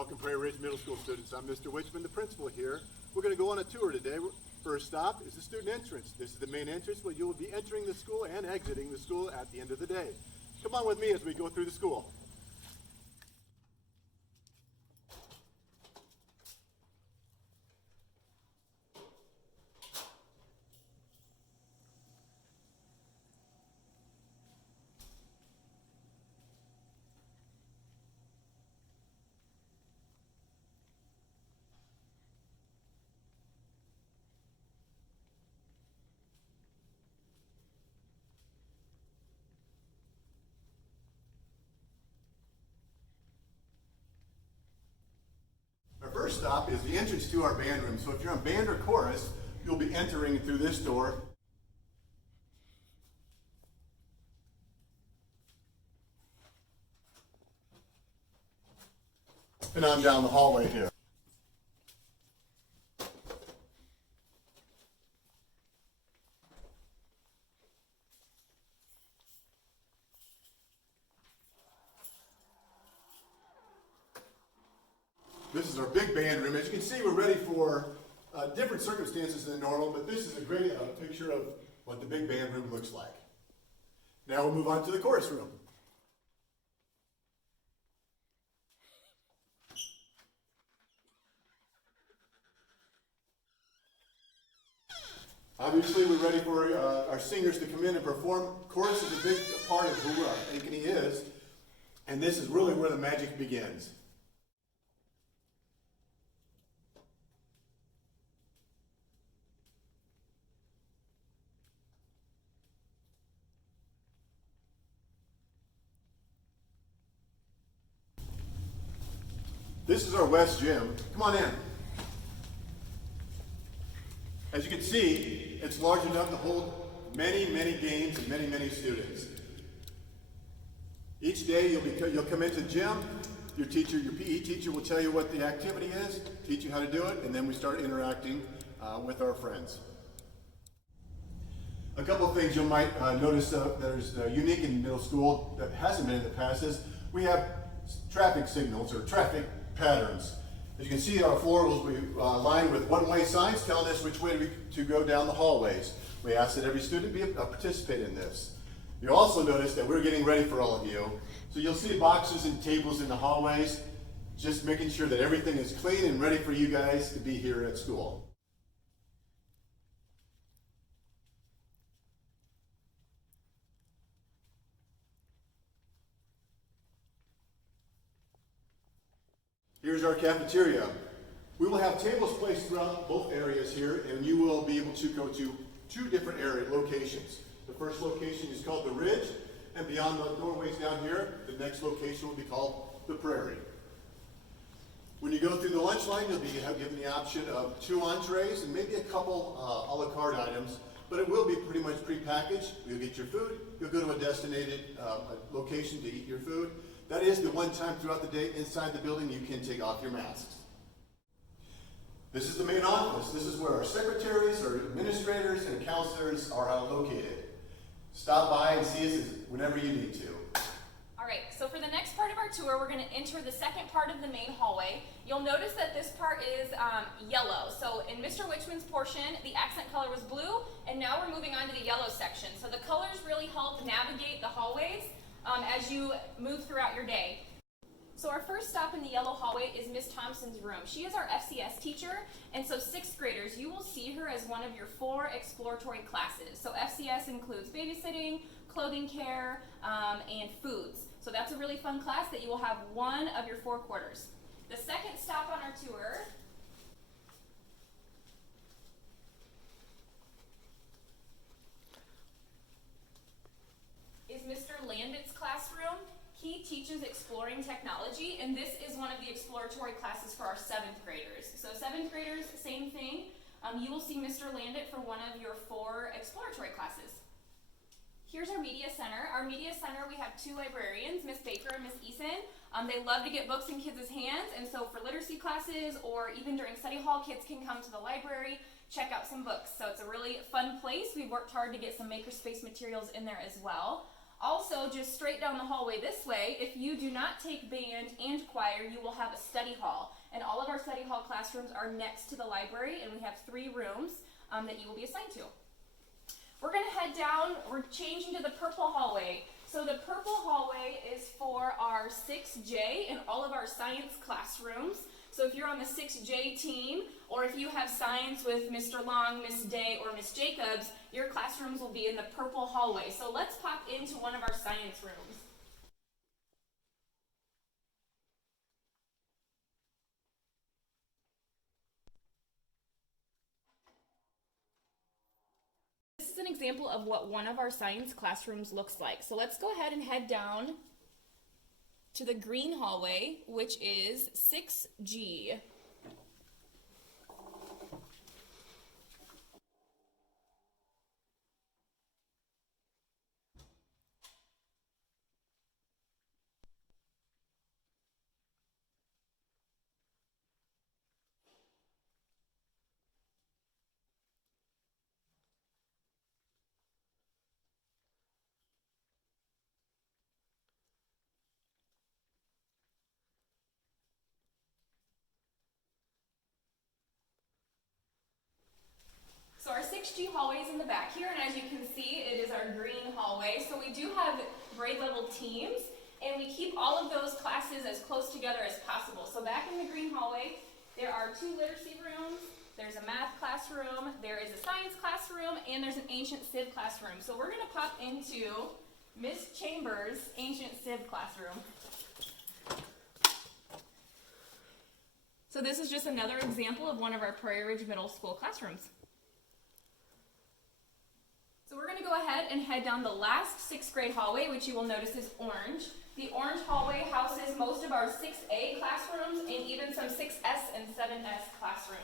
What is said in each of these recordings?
Welcome Prairie Ridge Middle School students. I'm Mr. Witchman, the principal here. We're going to go on a tour today. First stop is the student entrance. This is the main entrance where you will be entering the school and exiting the school at the end of the day. Come on with me as we go through the school. Our first stop is the entrance to our band room. So if you're on band or chorus, you'll be entering through this door. And on down the hallway here. This is our big band room. As you can see, we're ready for different circumstances than normal, but this is a great picture of what the big band room looks like. Now we'll move on to the chorus room. Obviously, we're ready for our singers to come in and perform. Chorus is a big part of who Ankeny is, and this is really where the magic begins. This is our West Gym. Come on in. As you can see, it's large enough to hold many, many games and many, many students. Each day you'll come into the gym, your PE teacher will tell you what the activity is, teach you how to do it, and then we start interacting with our friends. A couple of things you might notice that is unique in middle school that hasn't been in the past is we have traffic signals or traffic patterns. As you can see, our floor will be lined with one-way signs telling us which way to go down the hallways. We ask that every student participate in this. You'll also notice that we're getting ready for all of you. So you'll see boxes and tables in the hallways, just making sure that everything is clean and ready for you guys to be here at school. Here's our cafeteria. We will have tables placed throughout both areas here, and you will be able to go to two different locations. The first location is called the Ridge, and beyond the doorways down here, the next location will be called the Prairie. When you go through the lunch line, you'll be given the option of 2 entrees and maybe a couple a la carte items, but it will be pretty much prepackaged. You'll get your food, you'll go to a designated location to eat your food. That is the one time throughout the day inside the building you can take off your masks. This is the main office. This is where our secretaries, our administrators, and counselors are located. Stop by and see us whenever you need to. All right, so for the next part of our tour, we're going to enter the second part of the main hallway. You'll notice that this part is yellow. So in Mr. Witchman's portion, the accent color was blue, and now we're moving on to the yellow section. So the colors really help navigate the hallways as you move throughout your day. So our first stop in the yellow hallway is Miss Thompson's room. She is our FCS teacher, and so 6th graders, you will see her as one of your 4 exploratory classes. So FCS includes babysitting, clothing care, and foods. So that's a really fun class that you will have one of your 4 quarters. The second stop on our tour is Mr. Landit's classroom. He teaches exploring technology, and this is one of the exploratory classes for our 7th graders. So 7th graders, same thing. You will see Mr. Landit for one of your 4 exploratory classes. Here's our media center. Our media center, we have 2 librarians, Miss Baker and Miss Eason. They love to get books in kids' hands, and so for literacy classes or even during study hall, kids can come to the library, check out some books. So it's a really fun place. We've worked hard to get some makerspace materials in there as well. Also, just straight down the hallway this way, if you do not take band and choir, you will have a study hall. And all of our study hall classrooms are next to the library, and we have 3 rooms that you will be assigned to. We're going to head down, we're changing to the purple hallway. So the purple hallway is for our 6J and all of our science classrooms. So if you're on the 6J team, or if you have science with Mr. Long, Miss Day, or Miss Jacobs, your classrooms will be in the purple hallway. So let's pop into one of our science rooms. This is an example of what one of our science classrooms looks like. So let's go ahead and head down to the green hallway, which is 6G. So our 6G hallway is in the back here, and as you can see, it is our green hallway. So we do have grade level teams, and we keep all of those classes as close together as possible. So back in the green hallway, there are 2 literacy rooms, there's a math classroom, there is a science classroom, and there's an ancient civ classroom. So we're going to pop into Miss Chambers' ancient civ classroom. So this is just another example of one of our Prairie Ridge Middle School classrooms. So we're going to go ahead and head down the last 6th grade hallway, which you will notice is orange. The orange hallway houses most of our 6A classrooms and even some 6S and 7S classrooms.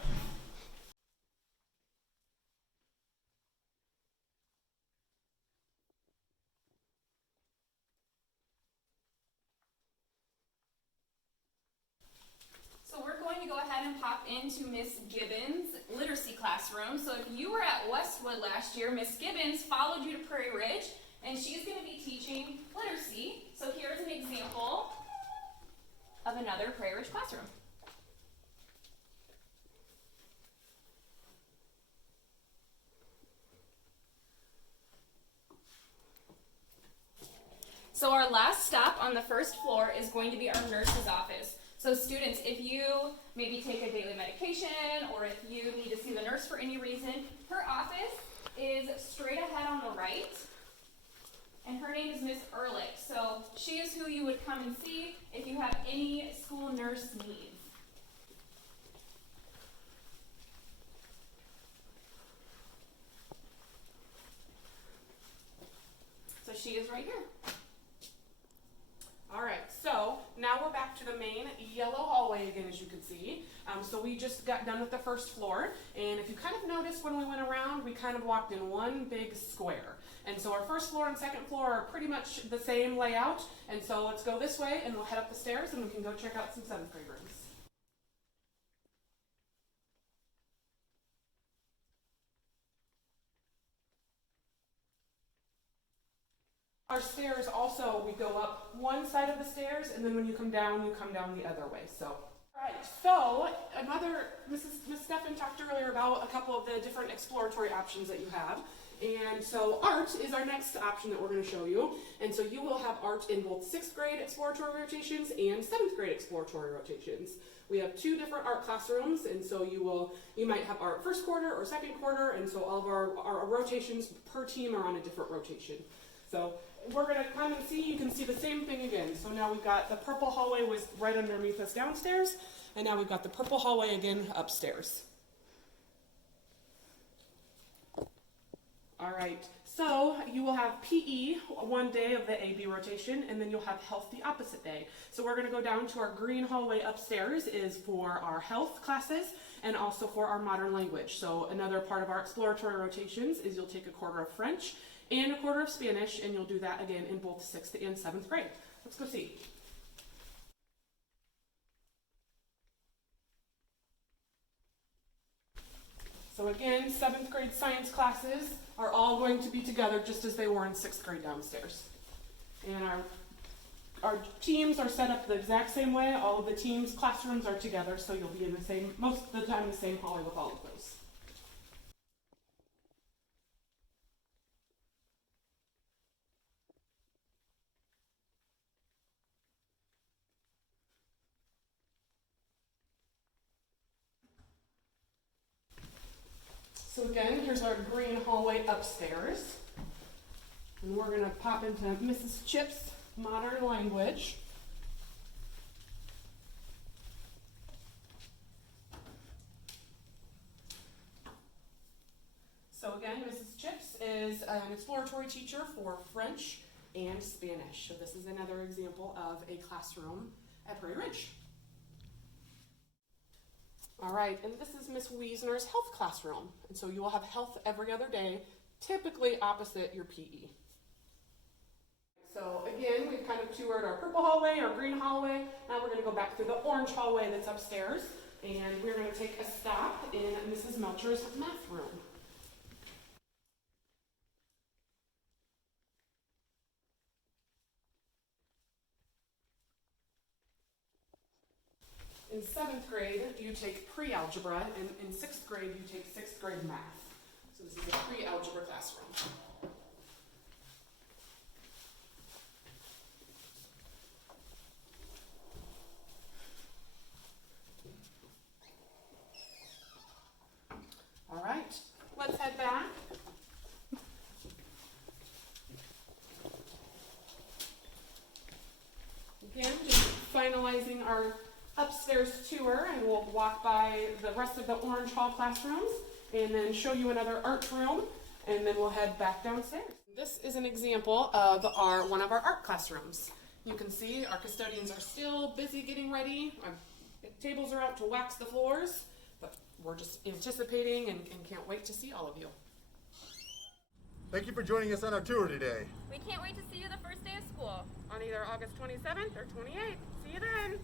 So we're going to go ahead and pop into Miss Gibbons' literacy classroom. So if you were at Westwood last year, Miss Gibbons followed you to Prairie Ridge, and she's going to be teaching literacy. So here's an example of another Prairie Ridge classroom. So our last stop on the first floor is going to be our nurse's office. So students, if you maybe take a daily medication or if you need to see the nurse for any reason, her office is straight ahead on the right, and her name is Miss Ehrlich. So she is who you would come and see if you have any school nurse needs. So she is right here. All right, so now we're back to the main yellow hallway again, as you can see. So we just got done with the first floor, and if you kind of noticed when we went around, we kind of walked in one big square. And so our first floor and second floor are pretty much the same layout, and so let's go this way and we'll head up the stairs and we can go check out some 7th grade rooms. Our stairs also, we go up one side of the stairs, and then when you come down the other way. So, right. So, Miss Stephan talked earlier about a couple of the different exploratory options that you have. And so art is our next option that we're going to show you. And so you will have art in both 6th grade exploratory rotations and 7th grade exploratory rotations. We have 2 different art classrooms, and so you might have art first quarter or second quarter, and so all of our rotations per team are on a different rotation. So we're going to come and see, you can see the same thing again. So now we've got the purple hallway was right underneath us downstairs, and now we've got the purple hallway again upstairs. All right, so you will have PE one day of the AB rotation, and then you'll have health the opposite day. So we're going to go down to our green hallway upstairs is for our health classes and also for our modern language. So another part of our exploratory rotations is you'll take a quarter of French and a quarter of Spanish, and you'll do that again in both 6th and 7th grade. Let's go see. So again, 7th grade science classes are all going to be together just as they were in 6th grade downstairs. And our teams are set up the exact same way. All of the teams' classrooms are together, so you'll be in the same, most of the time, the same hallway with all of those. So again, here's our green hallway upstairs. And we're gonna pop into Mrs. Chip's modern language. So again, Mrs. Chips is an exploratory teacher for French and Spanish. So this is another example of a classroom at Prairie Ridge. All right, and this is Miss Wiesner's health classroom. And so you will have health every other day, typically opposite your PE. So again, we've kind of toured our purple hallway, our green hallway. Now we're gonna go back through the orange hallway that's upstairs, and we're gonna take a stop in Mrs. Melcher's math room. In 7th grade, you take pre-algebra, and in 6th grade, you take 6th grade math. So this is a pre-algebra classroom. All right, let's head back. Again, just finalizing our upstairs tour, and we'll walk by the rest of the orange hall classrooms and then show you another art room, and then we'll head back downstairs. This is an example of one of our art classrooms. You can see our custodians are still busy getting ready. Our tables are out to wax the floors, but we're just anticipating and can't wait to see all of you. Thank you for joining us on our tour today. We can't wait to see you the first day of school. On either August 27th or 28th. See you then.